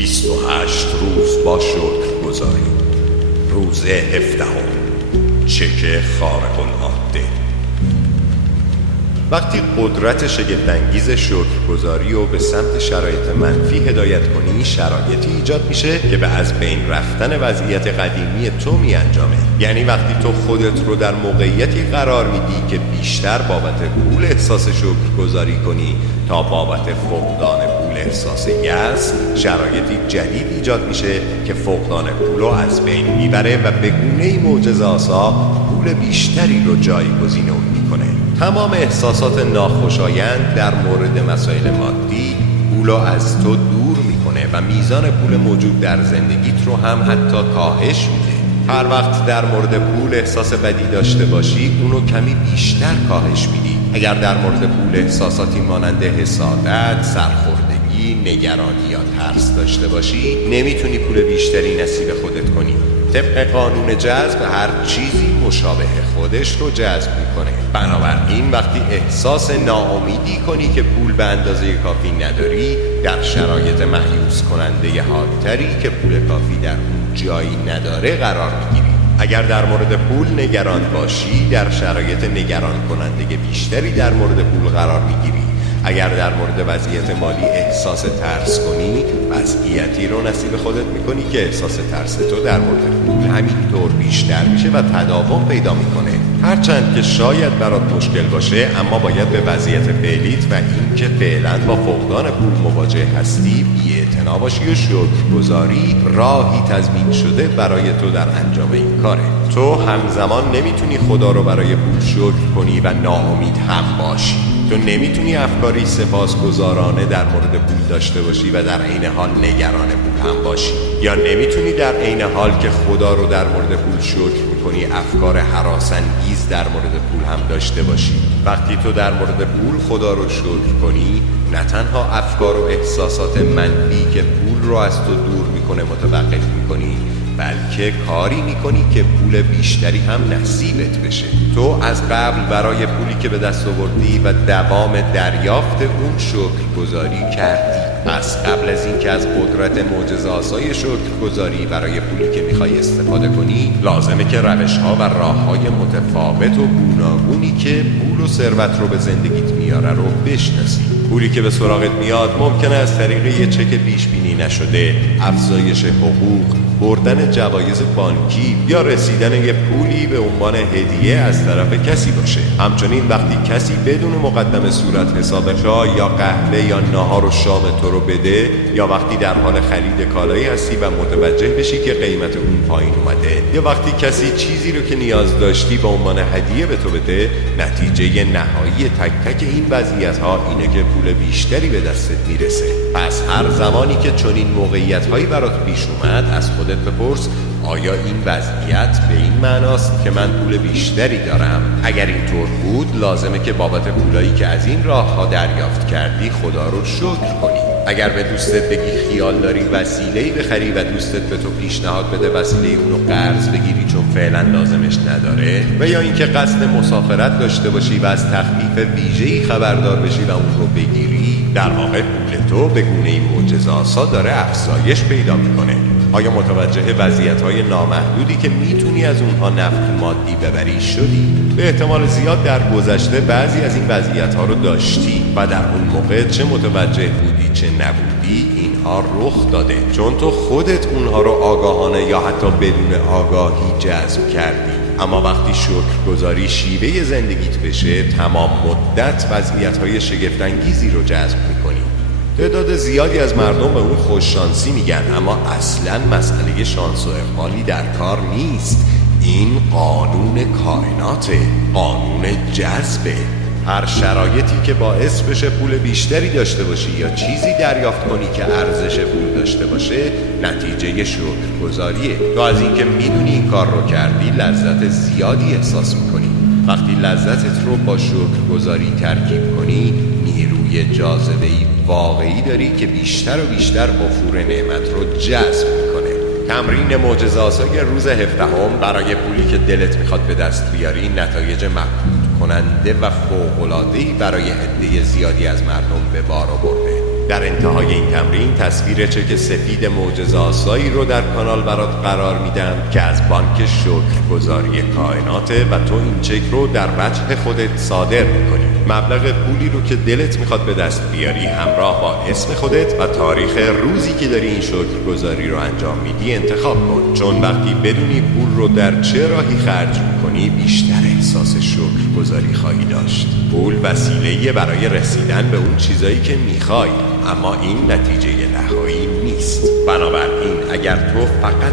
28 روز با شکر گذاری. روز 17 چک خارق العاده. وقتی قدرت شگفت‌انگیز شکرگزاری رو به سمت شرایط منفی هدایت کنی، شرایطی ایجاد میشه که به از بین رفتن وضعیت قدیمی تو می انجامه. یعنی وقتی تو خودت رو در موقعیتی قرار میدی که بیشتر بابت پول احساس شکرگزاری کنی تا بابت فقدان پول احساس یأس، شرایطی جدید ایجاد میشه که فقدان پول رو از بین میبره و به گونه‌ای معجزه‌آسا پول بیشتری رو جایگزین میکنه. تمام احساسات ناخوشایند در مورد مسائل مادی پولو از تو دور میکنه و میزان پول موجود در زندگیت رو هم حتی کاهش میده. هر وقت در مورد پول احساس بدی داشته باشی، اونو کمی بیشتر کاهش میدی. اگر در مورد پول احساساتی مانند حسادت، سرخوردگی، نگرانی یا ترس داشته باشی، نمیتونی پول بیشتری نصیب خودت کنی. طبق قانون جذب هر چیزی مشابه خودش رو جذب میکنه. بنابراین وقتی احساس ناامیدی کنی که پول به اندازه کافی نداری، در شرایط مایوس کننده حادتری که پول کافی در اون جایی نداره قرار میگیری. اگر در مورد پول نگران باشی، در شرایط نگران کننده بیشتری در مورد پول قرار میگیری. اگر در مورد وضعیت مالی احساس ترس کنی، وضعیتی رو نصیب خودت میکنی که احساس ترس تو در مورد پول همینطور بیشتر میشه و تداوم پیدا میکنه. هرچند که شاید برات مشکل باشه، اما باید به وضعیت فعلیت و اینکه فعلا با فقدان پول مواجه هستی بی‌اعتنا باشی و شکرگزاری راهی تضمین شده برای تو در انجام این کاره. تو همزمان نمیتونی خدا رو برای پول شکر کنی و ناامید هم باشی. تو نمیتونی افکاری سپاسگزارانه در مورد پول داشته باشی و در عین حال نگران پول هم باشی، یا نمیتونی در عین حال که خدا رو در مورد پول شکر میکنی افکار هراس‌انگیز در مورد پول هم داشته باشی. وقتی تو در مورد پول خدا رو شکر کنی، نه تنها افکار و احساسات منفی که پول رو از تو دور میکنه متوقف میکنی، بلکه کاری میکنی که پول بیشتری هم نصیبت بشه. تو از قبل برای پولی که به دست آوردی و دوام دریافت اون شکرگزاری کردی. از قبل از اینکه از قدرت معجزه‌آسای شکرگزاری برای پولی که میخوای استفاده کنی، لازمه که روش‌ها و راه‌های متفاوت و گوناگونی که پول و ثروت رو به زندگیت میاره رو بشناسی. پولی که به سراغت میاد ممکنه از طریق یه چک پیش بینی نشده، افزایش حقوق، بردن جوایز بانکی یا رسیدن یه پولی به عنوان هدیه از طرف کسی باشه. همچنین وقتی کسی بدون مقدمه صورت حساب چای یا قهوه یا ناهار و شام تو رو بده، یا وقتی در حال خرید کالایی هستی و متوجه بشی که قیمت اون پایین اومده، یا وقتی کسی چیزی رو که نیاز داشتی به عنوان هدیه به تو بده، نتیجه نهایی تک تک این وضعیت‌ها اینه که پول بیشتری به دستت میرسه. پس هر زمانی که چنین موقعیت‌هایی برات پیش اومد، از خودت بپرس آیا این وضعیت به این معناست که من پول بیشتری دارم؟ اگر اینطور بود، لازمه که بابت پولایی که از این راه‌ها دریافت کردی خدا رو شکر کنی. اگر به دوستت بگی خیال داری وسیله‌ای بخری و دوستت به تو پیشنهاد بده وسیله اونو قرض بگیری چون فعلا لازمش نداره، و یا اینکه قصد مسافرت داشته باشی و از تخفیف ویژه‌ای خبردار بشی و اون رو بگیری، در واقع پول تو به گونه‌ای معجزه‌آسا داره افزایش پیدا میکنه. آیا متوجه وضعیت‌های نامحدودی که میتونی از اونها نفع مادی ببری شدی؟ به احتمال زیاد در گذشته بعضی از این وضعیت‌ها رو داشتی و در اون موقع چه متوجه بودی چه نبودی اینها رخ داده، چون تو خودت اونها رو آگاهانه یا حتی بدون آگاهی جذب کردی. اما وقتی شکرگزاری شیوه زندگیت بشه، تمام مدت وضعیت‌های شگفت‌انگیزی رو جذب می‌کنی. تعداد زیادی از مردم به اون خوششانسی میگن، اما اصلاً مسئله شانس و اقبالی در کار نیست. این قانون کائناته، قانون جذبه. هر شرایطی که باعث بشه پول بیشتری داشته باشی یا چیزی دریافت کنی که ارزش پول داشته باشه، نتیجه شکرگزاریه. تو از اینکه میدونی این کار رو کردی لذت زیادی احساس میکنی. وقتی لذتت رو با شکرگزاری ترکیب کنی، نیروی جاذبه‌ای واقعی داری که بیشتر و بیشتر وفور نعمت رو جذب میکنه. تمرین معجزه‌آسای روز 17 برای پولی که دلت میخواد به دست بیاری نتایج مبهوت کننده و فوق‌العاده‌ای برای عده زیادی از مردم به بار آورده. در انتهای این تمرین تصویر چک سفید معجزه‌آسایی رو در کانال برات قرار میدم که از بانک شکرگزاری کائناته و تو این چک رو در وجه خودت صادر میکنی. مبلغ پولی رو که دلت میخواد به دست بیاری همراه با اسم خودت و تاریخ روزی که داری این شکرگزاری رو انجام میدی انتخاب کن، چون وقتی بدونی پول رو در چه راهی خرج میکنی بیشتر احساس شکرگزاری خواهی داشت. پول وسیله‌ای برای رسیدن به اون چیزایی که میخوای، اما این نتیجه نهایی نیست. بنابراین اگر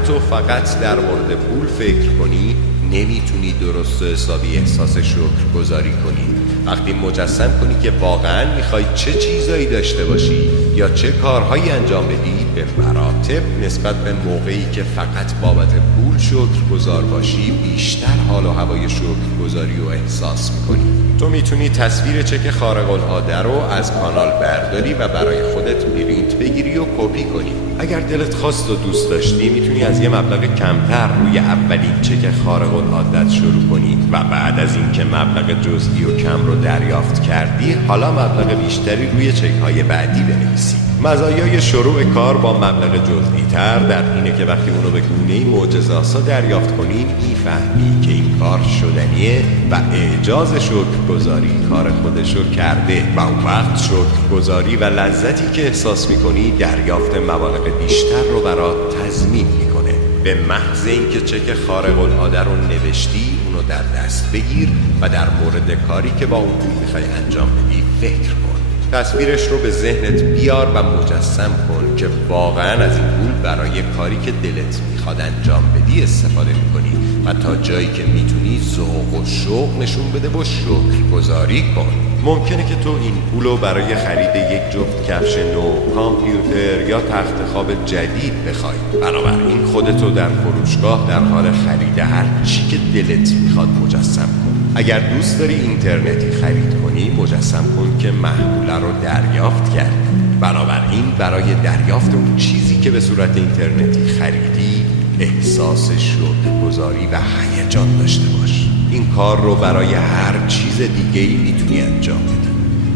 تو فقط در مورد پول فکر کنی نمیتونی درست و حسابی احساس شکرگزاری کنی. وقتی مجسم کنی که واقعا میخوای چه چیزایی داشته باشی یا چه کارهایی انجام بدی، به مراتب نسبت به موقعی که فقط بابت پول شکرگزار باشی بیشتر حال و هوای شکرگزاری رو احساس میکنی. تو میتونی تصویر چک خارق العاده رو از کانال برداری و برای خودت پرینت بگیری و کپی کنی. اگر دلت خواست و دوست داشتی میتونی از یه مبلغ کمتر روی اولین چک خارق العاده شروع کنی و بعد از اینکه مبلغ جزئی و کم رو دریافت کردی حالا مبلغ بیشتری روی چک‌های بعدی بنویسی. مزایای شروع کار با مبلغ جزئی تر در اینه که وقتی اونو به گونه‌ای معجزه‌آسا دریافت کنی میفهمی که این کار شدنیه و اعجاز شکرگزاری کار خودشو کرده و اون وقت شکرگزاری و لذتی که احساس میکنی دریافت مبالغ بیشتر رو برات تضمین میکنه. به محض اینکه چک خارق العاده رو نوشتی اونو در دست بگیر و در مورد کاری که با اون پول میخوای انجام بدی فکر کن. تصویرش رو به ذهنت بیار و مجسم کن که واقعا از این پول برای کاری که دلت میخواد انجام بدی استفاده میکنی و تا جایی که میتونی ذوق و شوق نشون بده و شکرگزاری کن. ممکنه که تو این پولو برای خرید یک جفت کفش نو، کامپیوتر یا تخت خواب جدید بخوای. بنابراین خودتو در فروشگاه در حال خرید هر چی که دلت میخواد مجسم کن. اگر دوست داری اینترنتی خرید کنی مجسم کن که محموله رو دریافت کردی. بنابراین برای دریافت اون چیزی که به صورت اینترنتی خریدی احساس شکرگزاری و هیجان داشته باش. این کار رو برای هر چیز دیگه‌ای میتونی انجام بدی.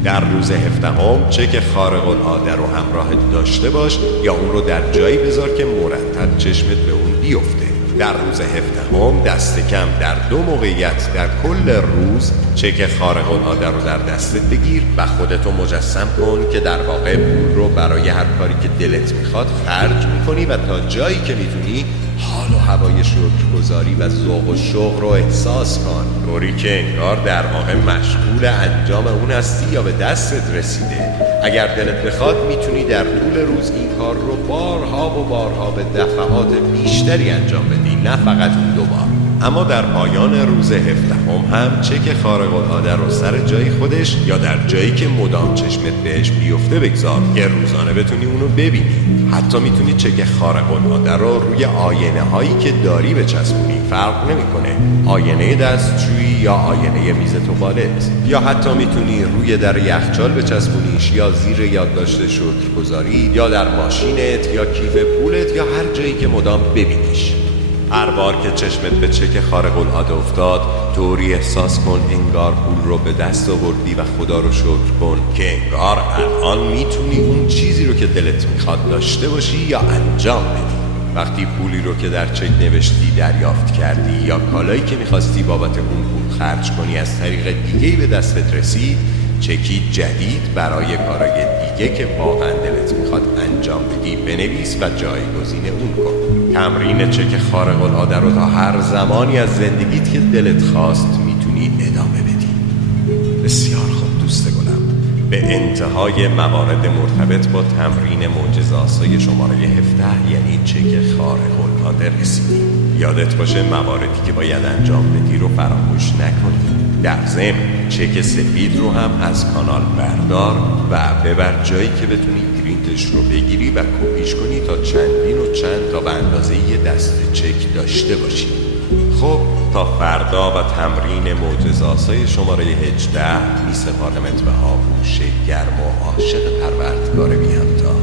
در روز 17 چک خارق العاده رو همراهت داشته باش یا اون رو در جایی بذار که مرتب چشمت به اون بیفته. در روز 17 دست کم در 2 موقعیت در کل روز چک خارق العاده رو در دستت بگیر و خودتو مجسم کن که در واقع پول رو برای هر کاری که دلت میخواد خرج میکنی و تا جایی که میتونی حال و هوای شکرگزاری و ذوق و شوق رو احساس کن، طوری که انگار در واقع مشغول انجام اون هستی یا به دستت رسیده. اگر دلت بخواد میتونی در طول روز این کار رو بارها به دفعات بیشتری انجام بدی، نه فقط اون 2 بار. اما در پایان روز 17 هم چک خارق العاده رو سر جای خودش یا در جایی که مدام چشمت بهش بیفته بگذار که روزانه بتونی اونو ببینی. حتی میتونی چک خارق العاده رو روی آینه هایی که داری بچسبونی، فرق نمیکنه آینه دستشویی یا آینه میز توالت، یا حتی میتونی روی در یخچال بچسبونیش یا زیر یادداشت شکرگزاری یا در ماشینت یا کیف پولت یا هر جایی که مدام ببینیش. هر بار که چشمت به چک خارق العاده افتاد طوری احساس کن انگار پول رو به دست آوردی و خدا رو شکر کن که انگار الان میتونی اون چیزی رو که دلت میخواد داشته باشی یا انجام بدی. وقتی پولی رو که در چک نوشتی دریافت کردی یا کالایی که میخواستی بابت اون پول خرج کنی از طریق دیگه‌ای به دستت رسید، چکی جدید برای کارای دیگه که واقعا دلت میخواد انجام بدی بنویس و جایگزین اون کن. تمرین چک خارق العاده رو تا هر زمانی از زندگیت که دلت خواست میتونی ادامه بدی. بسیار خوب دوست گلم، به انتهای موارد مرتبط با تمرین معجزه‌آسای شماره 17 یعنی چک خارق العاده رسیدیم. یادت باشه مواردی که باید انجام بدی رو فراموش نکنی. در ضمن چک سفید رو هم از کانال بردار و ببر جایی که بتونی پرینتش رو بگیری و کپیش کنی تا چندین و چند تا به اندازه یه دست چک داشته باشی. خب تا فردا و تمرین معجزه‌آسای شماره 18 می سپارمت به آغوش گرم و عاشق پروردگار بی همتا.